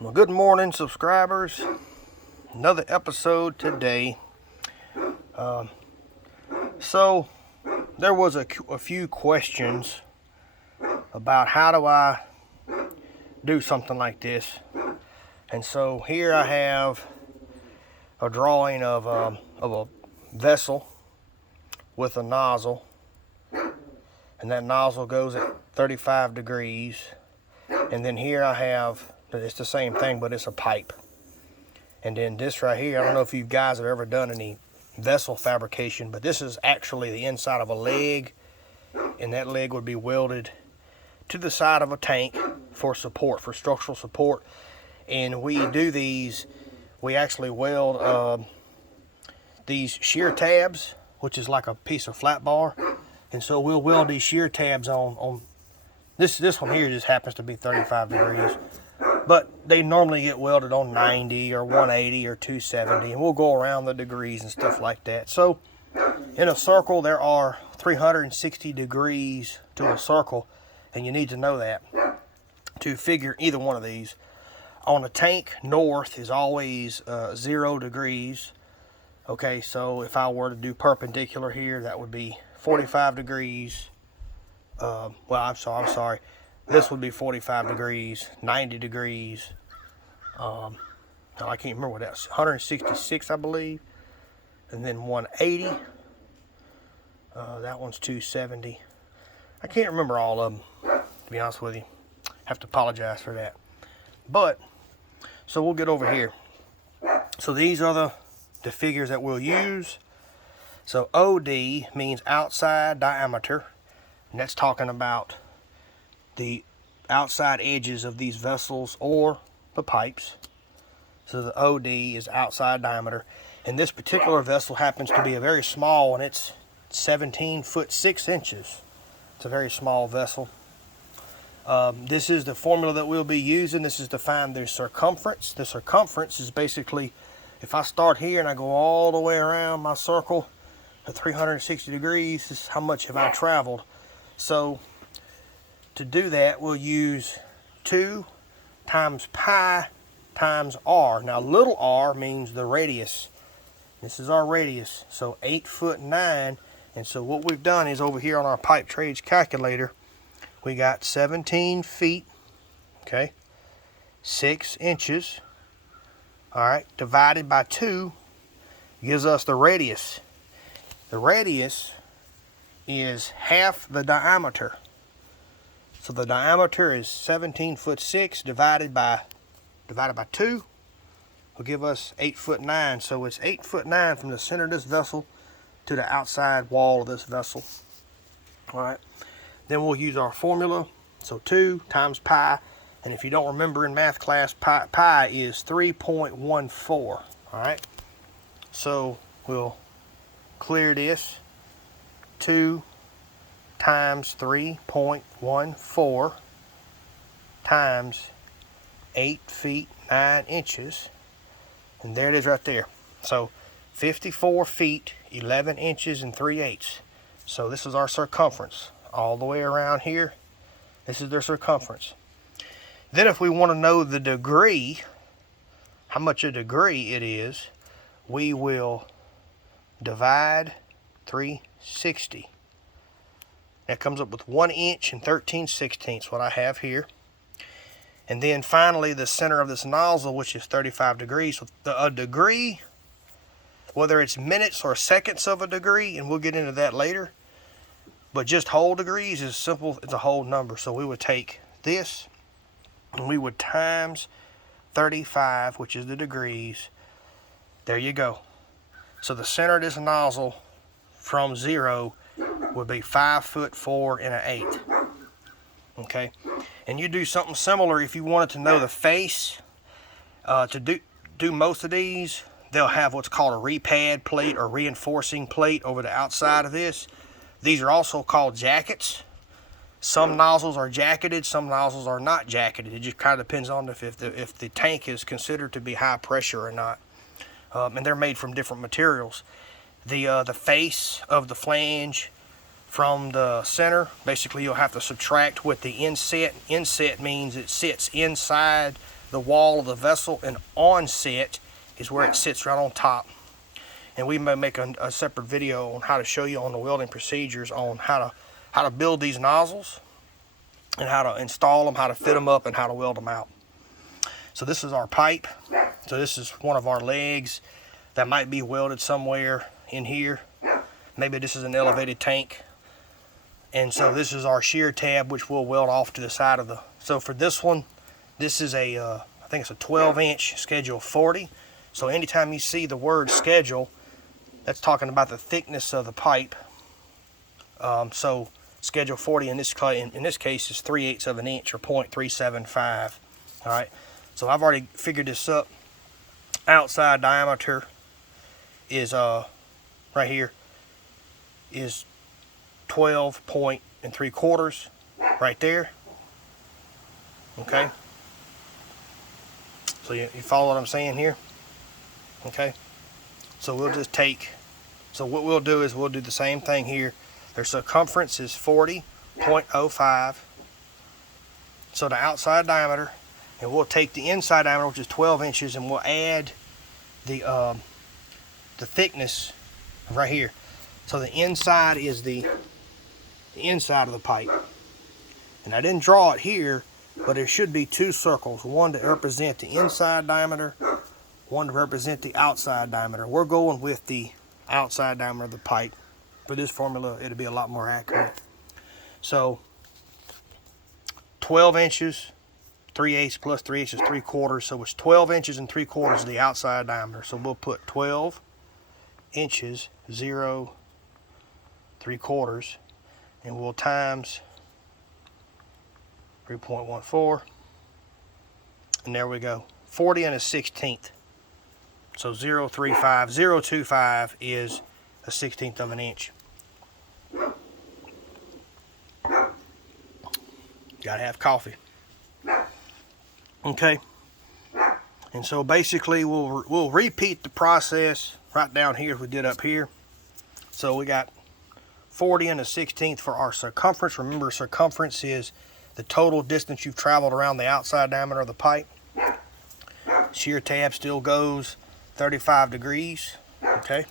Well, good morning, subscribers. Another episode today. So there was a few questions about how do I do something like this, and so here I have a drawing of a vessel with a nozzle, and that nozzle goes at 35 degrees. And then here I have, it's the same thing, but it's a pipe. And then this right here, I don't know if you guys have ever done any vessel fabrication, but this is actually the inside of a leg, and that leg would be welded to the side of a tank for support, for structural support. And we do these, we actually weld these shear tabs, which is like a piece of flat bar. And so we'll weld these shear tabs on this one here just happens to be 35 degrees. But they normally get welded on 90 or 180 or 270, and we'll go around the degrees and stuff like that. So in a circle, there are 360 degrees to a circle, and you need to know that to figure either one of these. On a tank, north is always 0 degrees. Okay, so if I were to do perpendicular here, that would be 45 degrees. Well, I'm sorry. This would be 45 degrees, 90 degrees. I can't remember what that's. 166, I believe. And then 180. That one's 270. I can't remember all of them, to be honest with you. Have to apologize for that. But, so we'll get over here. So these are the figures that we'll use. So OD means outside diameter. And that's talking about the outside edges of these vessels or the pipes. So the OD is outside diameter. And this particular vessel happens to be a very small one. It's 17 foot 6 inches. It's a very small vessel. This is the formula that we'll be using. This is to find the circumference. The circumference is basically, if I start here and I go all the way around my circle at 360 degrees, this is how much have I traveled. So to do that, we'll use 2 times pi times r. Now little r means the radius. This is our radius, so 8 foot 9. And so what we've done is over here on our pipe trades calculator, we got 17 feet, okay, 6 inches, all right, divided by 2 gives us the radius. The radius is half the diameter. So the diameter is 17 foot 6 divided by 2 will give us 8 foot 9. So it's 8 foot 9 from the center of this vessel to the outside wall of this vessel. All right. Then we'll use our formula. So 2 times pi, and if you don't remember in math class, pi is 3.14. All right. So we'll clear this. 2 times 3.14 times 8 feet 9 inches, and there it is right there. So 54 feet 11 inches and 3/8. So this is our circumference all the way around here. This is their circumference. Then if we want to know the degree, how much a degree it is, we will divide 360. That comes up with 1 inch and 13/16, what I have here. And then finally the center of this nozzle, which is 35 degrees. So a degree, whether it's minutes or seconds of a degree, and we'll get into that later, but just whole degrees is simple, it's a whole number. So we would take this and we would times 35, which is the degrees. There you go. So the center of this nozzle from 0 would be 5 foot 4 and 1/8. Okay, and you do something similar if you wanted to know the face. To do most of these, they'll have what's called a repad plate or reinforcing plate over the outside of this. These are also called jackets. Some nozzles are jacketed, some nozzles are not jacketed. It just kind of depends on if the tank is considered to be high pressure or not. And they're made from different materials. The face of the flange from the center, basically you'll have to subtract with the inset. Inset means it sits inside the wall of the vessel, and onset is where it sits right on top. And we may make a separate video on how to show you on the welding procedures on how to build these nozzles and how to install them, how to fit them up, and how to weld them out. So this is our pipe. So this is one of our legs that might be welded somewhere in here. Maybe this is an elevated tank. And so this is our shear tab, which we'll weld off to the side of the. So for this one, this is a I think it's a 12-inch schedule 40. So anytime you see the word schedule, that's talking about the thickness of the pipe. So schedule 40 in this case is 3/8 of an inch, or 0.375. All right. So I've already figured this up. Outside diameter is right here is 12.75 right there. Okay. So you follow what I'm saying here? Okay. So we'll just take. So what we'll do is we'll do the same thing here. Their circumference is 40.05. So the outside diameter, and we'll take the inside diameter, which is 12 inches, and we'll add the thickness right here. So the inside is the inside of the pipe. And I didn't draw it here, but there should be two circles, one to represent the inside diameter, one to represent the outside diameter. We're going with the outside diameter of the pipe. For this formula, it'll be a lot more accurate. So 12 inches, 3/8 plus 3 inches, 3/4. So it's 12 inches and 3/4 the outside diameter. So we'll put 12 inches, 0, 3/4, and we'll times 3.14. And there we go. 40 and a 16th. So 0.35, 0.25 is a 16th of an inch. Gotta have coffee. Okay. And so basically we'll repeat the process right down here as we did up here. So we got 40 and a 16th for our circumference. Remember, circumference is the total distance you've traveled around the outside diameter of the pipe. Shear tab still goes 35 degrees. Okay.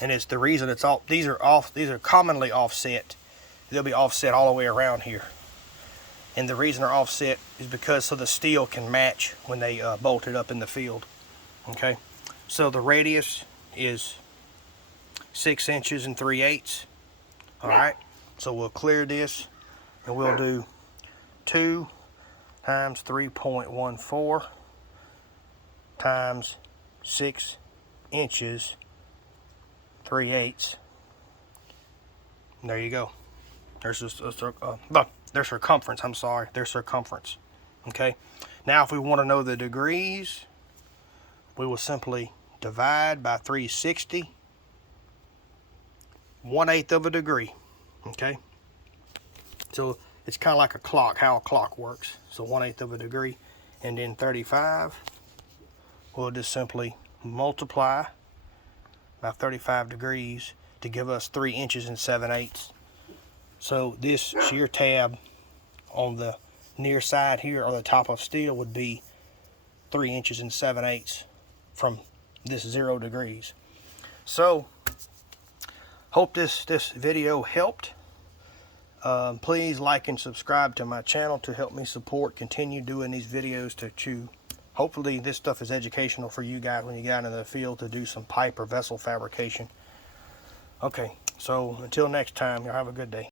And it's the reason it's all, these are commonly offset. They'll be offset all the way around here. And the reason they're offset is because so the steel can match when they bolt it up in the field. Okay. So the radius is 6 inches and 3/8. All right. So we'll clear this and we'll do 2 times 3.14 times 6 inches 3/8. There you go. There's their circumference. I'm sorry, their circumference. Okay. Now, if we want to know the degrees, we will simply divide by 360. 1/8 of a degree. Okay. So it's kind of like a clock, how a clock works. So 1/8 of a degree, and then 35. We'll just simply multiply by 35 degrees to give us 3 inches and 7/8. So this shear tab on the near side here, or the top of steel, would be 3 inches and 7/8 from this 0 degrees. So hope this video helped. Please like and subscribe to my channel to help me continue doing these videos hopefully this stuff is educational for you guys when you get into the field to do some pipe or vessel fabrication. Okay, so until next time, y'all have a good day.